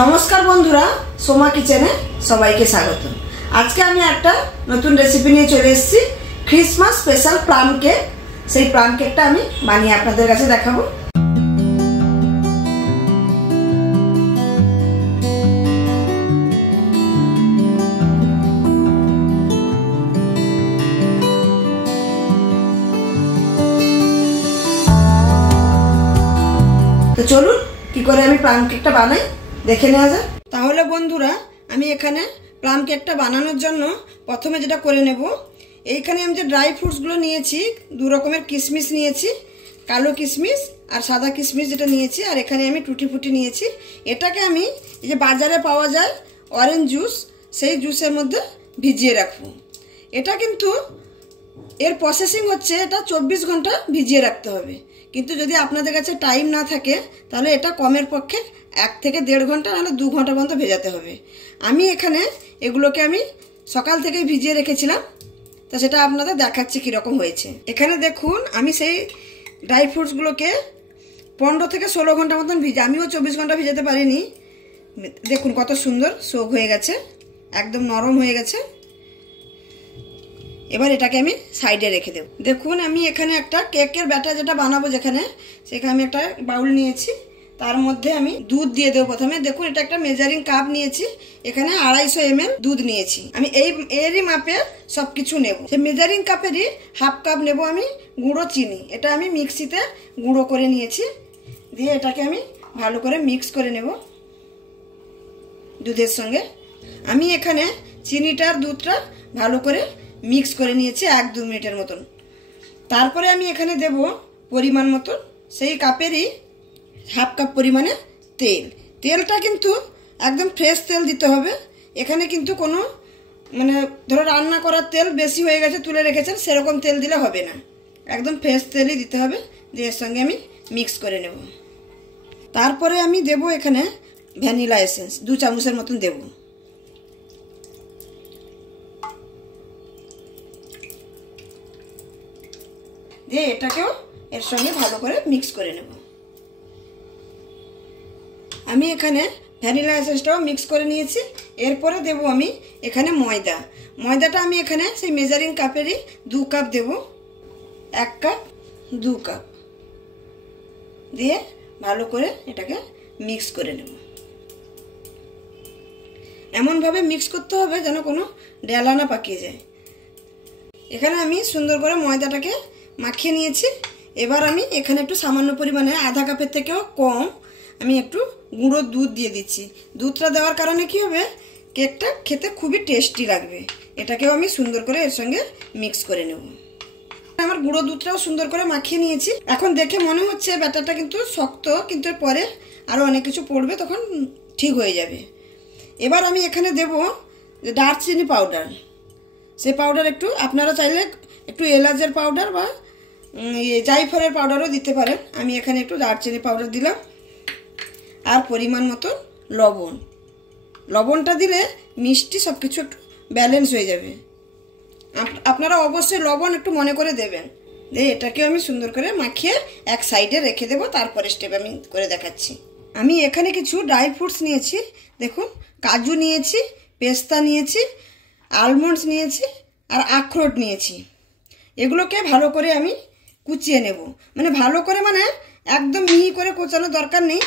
নমস্কার বন্ধুরা, সোমা কিচেনে সবাইকে স্বাগত। আজকে আমি একটা নতুন রেসিপি নিয়ে চলে এসেছি, ক্রিসমাস স্পেশাল প্লাম কেক। সেই প্লাম কেকটা আমি বানিয়ে আপনাদের কাছে দেখাবো। তো চলুন কি করে আমি প্লাম কেকটা বানাই দেখে নেওয়া যাক। তাহলে বন্ধুরা, আমি এখানে প্লাম কেকটা বানানোর জন্য প্রথমে যেটা করে নেব, এইখানে আমি যে ড্রাই ফ্রুটসগুলো নিয়েছি, দু রকমের কিশমিশ নিয়েছি, কালো কিশমিশ আর সাদা কিশমিশ যেটা নিয়েছি, আর এখানে আমি টুটি ফুটি নিয়েছি। এটাকে আমি এই যে বাজারে পাওয়া যায় অরেঞ্জ জুস, সেই জুসের মধ্যে ভিজিয়ে রাখবো। এটা কিন্তু এর প্রসেসিং হচ্ছে, এটা 24 ঘন্টা ভিজিয়ে রাখতে হবে। কিন্তু যদি আপনাদের কাছে টাইম না থাকে তাহলে এটা কমের পক্ষে 1 থেকে 1.5 ঘন্টা, নাহলে 2 ঘন্টা পর্যন্ত ভেজাতে হবে। আমি এখানে এগুলোকে আমি সকাল থেকেই ভিজিয়ে রেখেছিলাম, তো সেটা আপনাদের দেখাচ্ছি কীরকম হয়েছে। এখানে দেখুন, আমি সেই ড্রাই ফ্রুটসগুলোকে 15 থেকে 16 ঘন্টা মতন ভিজে, আমিও 24 ঘন্টা ভিজাতে পারিনি। দেখুন কত সুন্দর সোক হয়ে গেছে, একদম নরম হয়ে গেছে। এবার এটাকে আমি সাইডে রেখে দেব। দেখুন, আমি এখানে একটা কেকের ব্যাটার যেটা বানাবো, যেখানে সেখানে আমি একটা বাউল নিয়েছি, তার মধ্যে আমি দুধ দিয়ে দেবো প্রথমে। দেখুন, এটা একটা মেজারিং কাপ নিয়েছি, এখানে 250 ml দুধ নিয়েছি। আমি এরই মাপে সব কিছু নেব। সেই মেজারিং কাপেরই হাফ কাপ নেব আমি গুঁড়ো চিনি। এটা আমি মিক্সিতে গুঁড়ো করে নিয়েছি, দিয়ে এটাকে আমি ভালো করে মিক্স করে নেব দুধের সঙ্গে। আমি এখানে চিনিটার দুধটা ভালো করে মিক্স করে নিয়েছি 1-2 মিনিটের মতন। তারপরে আমি এখানে দেব পরিমাণ মতন সেই কাপেরই হাফ কাপ পরিমাণে তেল। তেলটা কিন্তু একদম ফ্রেশ তেল দিতে হবে। এখানে কিন্তু কোনো ধরো রান্না করার তেল বেশি হয়ে গেছে তুলে রেখেছেন, সেরকম তেল দিলে হবে না, একদম ফ্রেশ তেলই দিতে হবে। দিয়ে এর সঙ্গে আমি মিক্স করে নেব। তারপরে আমি দেব এখানে ভ্যানিলা এসেন্স 2 চামচের মতন দেব। দিয়ে এটাকেও এর সঙ্গে ভালো করে মিক্স করে নেব। আমি এখানে ভ্যানিলা এসেন্সটাও মিক্স করে নিয়েছি। এরপরে দেব আমি এখানে ময়দা। ময়দাটা আমি এখানে সেই মেজারিং কাপেরই 2 কাপ দেব, 1 কাপ 2 কাপ দিয়ে ভালো করে এটাকে মিক্স করে নেব। এমনভাবে মিক্স করতে হবে যেন কোনো ডেলা না পাকিয়ে যায়। এখানে আমি সুন্দর করে ময়দাটাকে মাখিয়ে নিয়েছি। এবার আমি এখানে একটু সামান্য পরিমাণে, আধা কাপের থেকেও কম, আমি একটু গুঁড়ো দুধ দিয়ে দিচ্ছি। দুধটা দেওয়ার কারণে কি হবে, কেকটা খেতে খুবই টেস্টি লাগবে। এটাকেও আমি সুন্দর করে এর সঙ্গে মিক্স করে নেব। আমার গুঁড়ো দুধটাও সুন্দর করে মাখিয়ে নিয়েছি। এখন দেখে মনে হচ্ছে ব্যাটারটা কিন্তু শক্ত, কিন্তু পরে আরও অনেক কিছু পড়বে, তখন ঠিক হয়ে যাবে। এবার আমি এখানে দেব যে দারচিনি পাউডার। সে পাউডার একটু আপনারা চাইলে একটু এলাচের পাউডার বা জায়ফলের পাউডারও দিতে পারেন। আমি এখানে একটু দারচিনি পাউডার দিলাম, আর পরিমাণ মতো লবণ। লবণটা দিলে মিষ্টি সব কিছু একটু ব্যালেন্স হয়ে যাবে। আপনারা অবশ্যই লবণ একটু মনে করে দেবেন। দিয়ে এটাকেও আমি সুন্দর করে মাখিয়ে এক সাইডে রেখে দেবো। তারপরে স্টেপ আমি করে দেখাচ্ছি। আমি এখানে কিছু ড্রাই ফ্রুটস নিয়েছি। দেখুন, কাজু নিয়েছি, পেস্তা নিয়েছি, আলমন্ডস নিয়েছি, আর আখরোট নিয়েছি। এগুলোকে ভালো করে আমি কুচিয়ে নেব। ভালো করে, একদম মিহি করে কোচানোর দরকার নেই,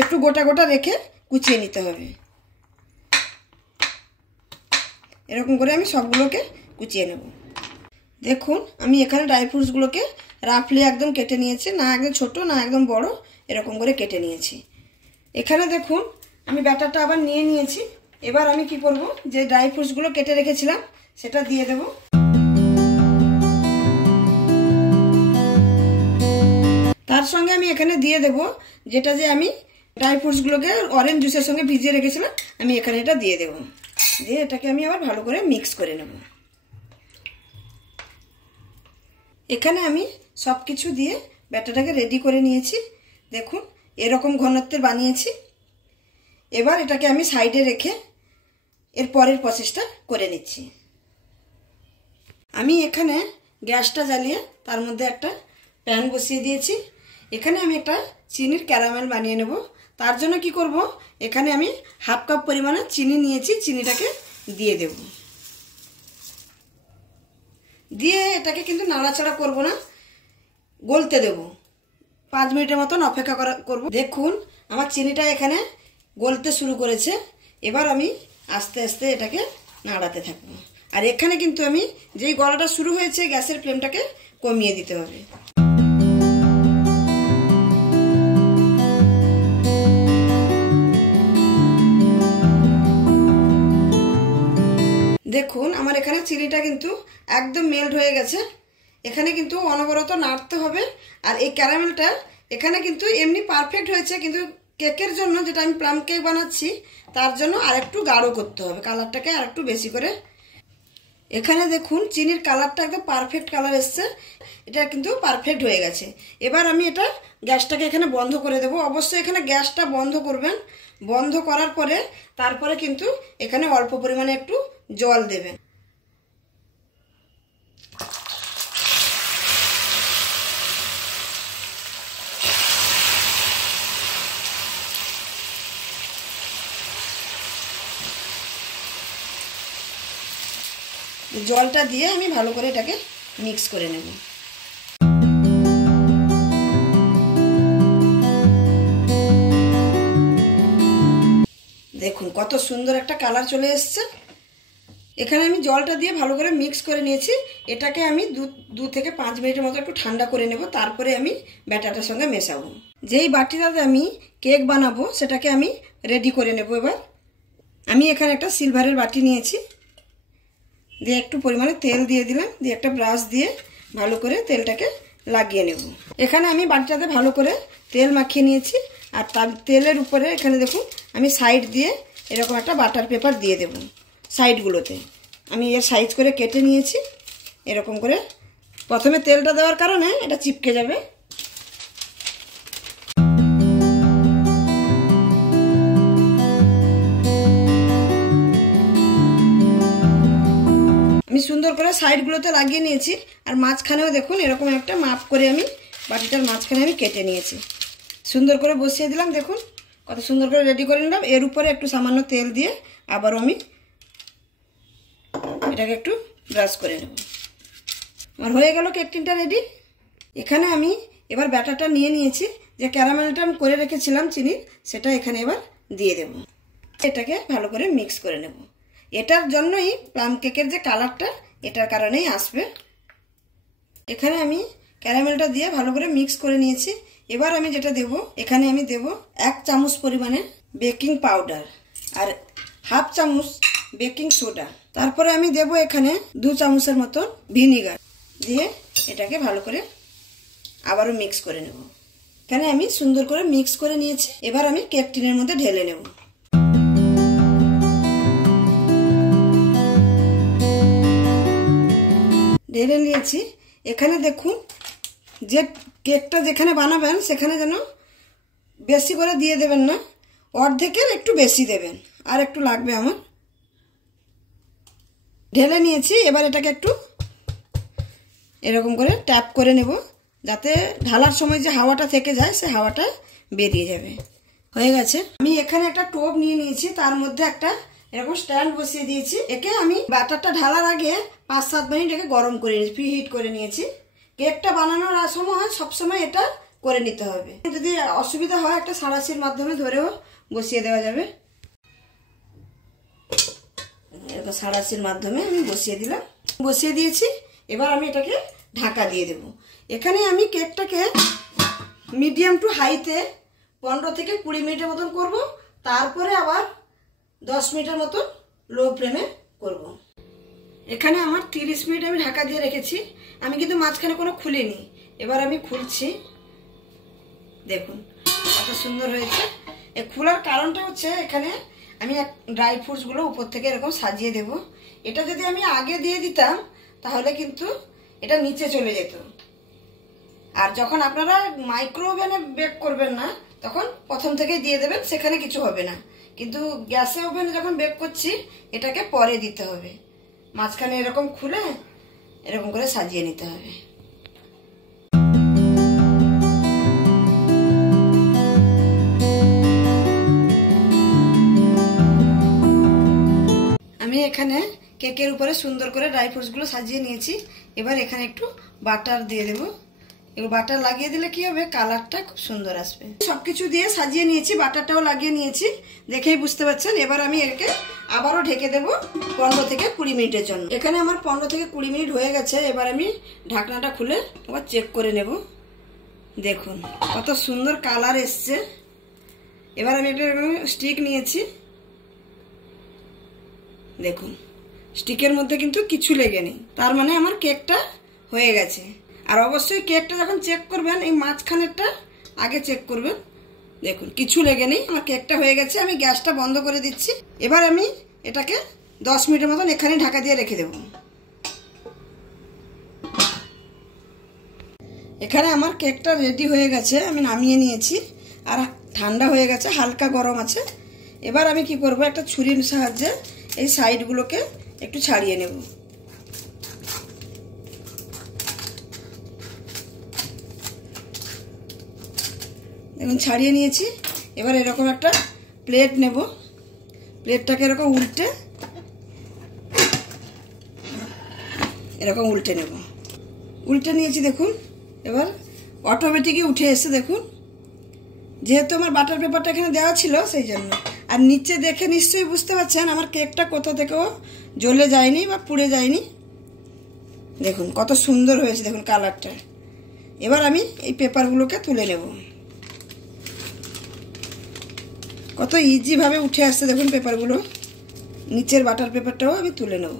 একটু গোটা গোটা রেখে কুচিয়ে নিতে হবে। এরকম করে আমি সবগুলোকে কুচিয়ে নেব। দেখুন, আমি এখানে ড্রাই ফ্রুটসগুলোকে রাফলি একদম কেটে নিয়েছি, না একদম ছোট না একদম বড়, এরকম করে কেটে নিয়েছি। এখানে দেখুন, আমি ব্যাটারটা আবার নিয়ে নিয়েছি। এবার আমি কি করব, যে ড্রাই ফ্রুটসগুলো কেটে রেখেছিলাম সেটা দিয়ে দেব। তার সঙ্গে আমি এখানে দিয়ে দেব যেটা যে আমি ড্রাই ফ্রুটসগুলোকে অরেঞ্জ জুসের সঙ্গে ভিজিয়ে রেখেছিলাম, আমি এখানে এটা দিয়ে দেব। দিয়ে এটাকে আমি আবার ভালো করে মিক্স করে নেব। এখানে আমি সব কিছু দিয়ে ব্যাটারটাকে রেডি করে নিয়েছি। দেখুন, এরকম ঘনত্বের বানিয়েছি। এবার এটাকে আমি সাইডে রেখে এর পরের প্রসেসটা করে নিচ্ছি। আমি এখানে গ্যাসটা জ্বালিয়ে তার মধ্যে একটা প্যান বসিয়ে দিয়েছি। এখানে আমি একটা চিনির ক্যারামেল বানিয়ে নেব। তার জন্য কি করব, এখানে আমি হাফ কাপ পরিমাণে চিনি নিয়েছি, চিনিটাকে দিয়ে দেব। দিয়ে এটাকে কিন্তু নাড়াচাড়া করব না, গলতে দেব। 5 মিনিটের মতন অপেক্ষা করব। দেখুন আমার চিনিটা এখানে গলতে শুরু করেছে। এবার আমি আস্তে আস্তে এটাকে নাড়াতে থাকবো। আর এখানে কিন্তু আমি যেই গলাটা শুরু হয়েছে, গ্যাসের ফ্লেমটাকে কমিয়ে দিতে হবে। দেখুন আমার এখানে চিনিটা কিন্তু একদম মেল্ট হয়ে গেছে। এখানে কিন্তু অনবরত নাড়তে হবে। আর এই ক্যারামেলটা এখানে কিন্তু এমনি পারফেক্ট হয়েছে, কিন্তু কেকের জন্য, যেটা আমি প্লাম কেক বানাচ্ছি, তার জন্য আরেকটু গাঢ় করতে হবে, কালারটাকে আরেকটু বেশি করে। এখানে দেখুন চিনির কালারটা একদম পারফেক্ট কালার এসছে, এটা কিন্তু পারফেক্ট হয়ে গেছে। এবার আমি এটা গ্যাসটাকে এখানে বন্ধ করে দেব। অবশ্যই এখানে গ্যাসটা বন্ধ করবেন। বন্ধ করার পরে তারপরে কিন্তু এখানে অল্প পরিমাণে একটু জল দেবেন। জলটা দিয়ে আমি ভালো করে এটাকে মিক্স করে নেব। দেখুন কত সুন্দর একটা কালার চলে এসছে। এখানে আমি জলটা দিয়ে ভালো করে মিক্স করে নিয়েছি। এটাকে আমি 2 থেকে 5 মিনিটের মতো একটু ঠান্ডা করে নেব, তারপরে আমি ব্যাটারটার সঙ্গে মেশাবো। যেই বাটিটাতে আমি কেক বানাবো সেটাকে আমি রেডি করে নেব। এবার আমি এখানে একটা সিলভারের বাটি নিয়েছি, দিয়ে একটু পরিমাণে তেল দিয়ে দিলাম, দিয়ে একটা ব্রাশ দিয়ে ভালো করে তেলটাকে লাগিয়ে নেব। এখানে আমি বাটিটাতে ভালো করে তেল মাখিয়ে নিয়েছি। আর তার তেলের উপরে এখানে দেখুন আমি সাইড দিয়ে এরকম একটা বাটার পেপার দিয়ে দেব। সাইডগুলোতে আমি এর সাইজ করে কেটে নিয়েছি। এরকম করে প্রথমে তেলটা দেওয়ার কারণে এটা চিপকে যাবে। আমি সুন্দর করে সাইডগুলোতে লাগিয়ে নিয়েছি। আর মাঝখানেও দেখুন এরকম একটা মাপ করে আমি বাটিটার মাঝখানে আমি কেটে নিয়েছি, সুন্দর করে বসিয়ে দিলাম। দেখুন কত সুন্দর করে রেডি করে নিলাম। এর উপরে একটু সামান্য তেল দিয়ে আবারও আমি এটাকে একটু ব্রাশ করে নেব। আমার হয়ে গেল কেক টিনটা রেডি। এখানে আমি এবার ব্যাটারটা নিয়ে নিয়েছি, যে ক্যারামেলটা আমি করে রেখেছিলাম চিনির, সেটা এখানে এবার দিয়ে দেব। এটাকে ভালো করে মিক্স করে নেব। এটার জন্যই প্লাম কেকের যে কালারটা, এটার কারণেই আসবে। এখানে আমি ক্যারামেলটা দিয়ে ভালো করে মিক্স করে নিয়েছি। এবার আমি যেটা দেব, এখানে আমি দেব 1 চামচ পরিমাণে বেকিং পাউডার আর হাফ চামচ বেকিং সোডা। তারপরে আমি দেব এখানে 2 চামচের মতো ভিনিগার, দিয়ে এটাকে ভালো করে আবারও মিক্স করে নেব। এখানে আমি সুন্দর করে মিক্স করে নিয়েছি। এবার আমি কেক টিনের মধ্যে ঢেলে নেব। ঢেলে নিয়েছি। এখানে দেখুন যে কেকটা যেখানে বানাবেন সেখানে যেন বেশি করে দিয়ে দেবেন না, অর্ধেকের একটু বেশি দেবেন। আর একটু লাগবে আমার। ঢেলে নিয়েছি। এবার এটাকে একটু এরকম করে ট্যাপ করে নেব, যাতে ঢালার সময় যে হাওয়াটা থেকে যায় সে হাওয়াটা বেরিয়ে যাবে। হয়ে গেছে। আমি এখানে একটা টোপ নিয়ে নিয়েছি, তার মধ্যে একটা এরকম স্ট্যান্ড বসিয়ে দিয়েছি। একে আমি ব্যাটারটা ঢালার আগে 5-7 মিনিট একে গরম করে নিয়েছি, প্রিহিট করে নিয়েছি। কেকটা বানানোর সময় সবসময় এটা করে নিতে হবে। যদি অসুবিধা হয় একটা সাঁড়াশির মাধ্যমে ধরেও বসিয়ে দেওয়া যাবে। এটা সাঁড়াশির মাধ্যমে আমি বসিয়ে দিয়েছি। এবার আমি এটাকে ঢাকা দিয়ে দেব। এখানে আমি কেকটাকে মিডিয়াম টু হাইতে 15 থেকে 20 মিনিটের মতন করব। তারপরে আবার 10 মিনিটের মতন লো ফ্লেমে করব। এখানে আমার 30 মিনিট আমি ঢাকা দিয়ে রেখেছি। আমি কিন্তু মাঝখানে কোনো খুলিনি। এবার আমি খুলছি। দেখুন কত সুন্দর হয়েছে। এই খোলার কারণটা হচ্ছে, এখানে আমি ড্রাই ফ্রুটসগুলো উপর থেকে এরকম সাজিয়ে দেব। এটা যদি আমি আগে দিয়ে দিতাম তাহলে কিন্তু এটা নিচে চলে যেত। আর যখন আপনারা মাইক্রো ওভেনে বেক করবেন না, তখন প্রথম থেকে দিয়ে দেবেন, সেখানে কিছু হবে না। কিন্তু গ্যাসে ওভেনে যখন বেক করছি, এটাকে পরে দিতে হবে। মাঝখানে এরকম খুলে এরকম করে সাজিয়ে নিতে হবে। আমি এখানে কেকের উপরে সুন্দর করে ড্রাই ফ্রুটসগুলো সাজিয়ে নিয়েছি। এবার এখানে একটু বাটার দিয়ে দেবো। এবার বাটার লাগিয়ে দিলে কি হবে, কালারটা খুব সুন্দর আসবে। সবকিছু দিয়ে সাজিয়ে নিয়েছি, বাটারটাও লাগিয়ে নিয়েছি, দেখেই বুঝতে পারছেন। এবার আমি একে আবারও ঢেকে দেবো 15 থেকে 20 মিনিটের জন্য। এখানে আমার 15 থেকে 20 মিনিট হয়ে গেছে। এবার আমি ঢাকনাটা খুলে আবার চেক করে নেব। দেখুন কত সুন্দর কালার এসছে। এবার আমি একটা স্টিক নিয়েছি, দেখুন স্টিকের মধ্যে কিন্তু কিছু লেগে নেই, তার মানে আমার কেকটা হয়ে গেছে। আর অবশ্যই কেকটা যখন চেক করবেন এই মাঝখানেরটা আগে চেক করবেন। দেখুন কিছু লেগে নেই, আমার কেকটা হয়ে গেছে। আমি গ্যাসটা বন্ধ করে দিচ্ছি। এবার আমি এটাকে 10 মিনিটের মতন এখানে ঢাকা দিয়ে রেখে দেব। এখানে আমার কেকটা রেডি হয়ে গেছে, আমি নামিয়ে নিয়েছি। আর ঠান্ডা হয়ে গেছে, হালকা গরম আছে। এবার আমি কি করব, একটা ছুরির সাহায্যে এই সাইডগুলোকে একটু ছাড়িয়ে নেব। দেখুন ছাড়িয়ে নিয়েছি। এবার এরকম একটা প্লেট নেব, প্লেটটাকে এরকম উল্টে নেব। উল্টে নিয়েছি দেখুন। এবার অটোমেটিকই উঠে এসে দেখুন, যেহেতু আমার বাটার পেপারটা এখানে দেওয়া ছিল সেই জন্য। আর নিচে দেখে নিশ্চয়ই বুঝতে পারছেন আমার কেকটা কোথা থেকেও জ্বলে যায়নি বা পুড়ে যায়নি। দেখুন কত সুন্দর হয়েছে, দেখুন কালারটা। এবার আমি এই পেপারগুলোকে তুলে নেব। কত ইজিভাবে উঠে আসছে দেখুন পেপারগুলো। নিচের বাটার পেপারটাও আমি তুলে নেব।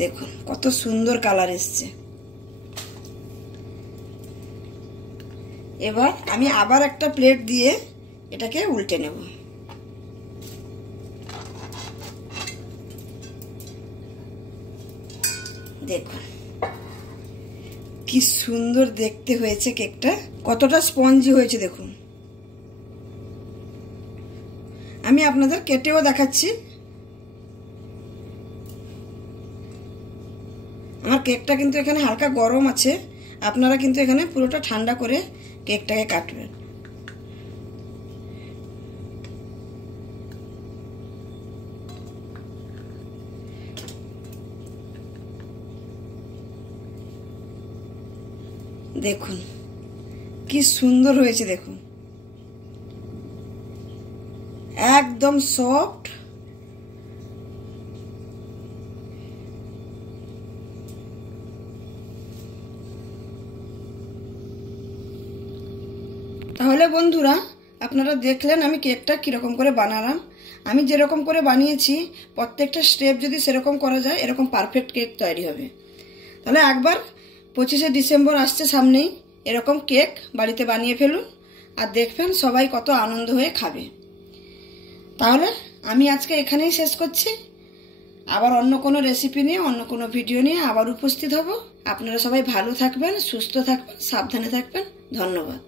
দেখুন কত সুন্দর কালার এসছে। এবার আমি আবার একটা প্লেট দিয়ে এটাকে উল্টে নেব। দেখুন কি সুন্দর দেখতে হয়েছে কেকটা, কতটা স্পঞ্জি হয়েছে দেখুন। আমি আপনাদের কেটেও দেখাচ্ছি। আমার কেকটা কিন্তু এখানে হালকা গরম আছে, আপনারা কিন্তু এখানে পুরোটা ঠান্ডা করে কেকটাকে কাটবেন। দেখুন কি সুন্দর হয়েছে, দেখুন একদম সফট। তাহলে বন্ধুরা আপনারা দেখলেন আমি কেকটা কীরকম করে বানালাম। আমি যেরকম করে বানিয়েছি প্রত্যেকটা স্টেপ যদি সেরকম করা যায় এরকম পারফেক্ট কেক তৈরি হবে। তাহলে একবার 25শে ডিসেম্বর আসছে সামনেই, এরকম কেক বাড়িতে বানিয়ে ফেলুন আর দেখবেন সবাই কত আনন্দ হয়ে খাবে। তাহলে আমি আজকে এখানেই শেষ করছি। আবার অন্য কোনো রেসিপি নিয়ে অন্য কোনো ভিডিও নিয়ে আবার উপস্থিত হব। আপনারা সবাই ভালো থাকবেন, সুস্থ থাকবেন, সাবধানে থাকবেন। ধন্যবাদ।